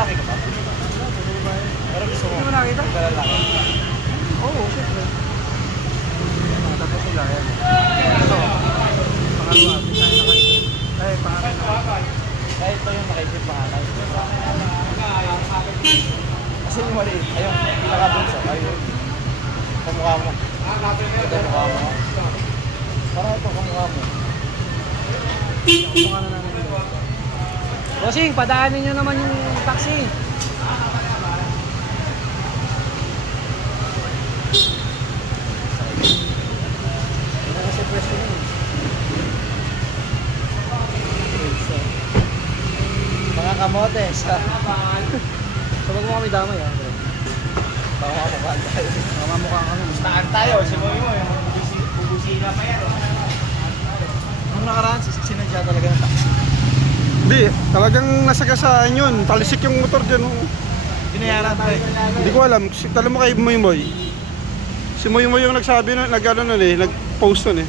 lalaki ka ba? Pero gusto mo? Hindi mo nakita? Lalaki. Oo, syempre. Tapos sila, yan. Ito. Pangalawa, bisahin na kayo. Ay, pangalan na kayo. Kaya ito yung nakaisip pangalan. Kasi yung maliit, ayun, pinakabunso, ayun. Kamukha mo. Ito kamukha mo. Parang ito kamukha mo. Pangalan namin ito. Bossing, padaanin nyo naman yung taxi. Ano kasi pwesto nyo? Mga kamote, sa... Sabag mo kami damay, ha? Baka mukha tayo. Mga mukha kami. Staan tayo, sinuwi mo yung bubusina pa yan. Nung nakaraan, sinadya talaga ng taxi. Hindi, talagang nasagasaan yun. Talisik yung motor dyan. Oh. Binayaran tayo. Hindi ko alam. Tala mo kay Moy Moy. Si Moy Moy yung nagsabi, nag-post nun eh.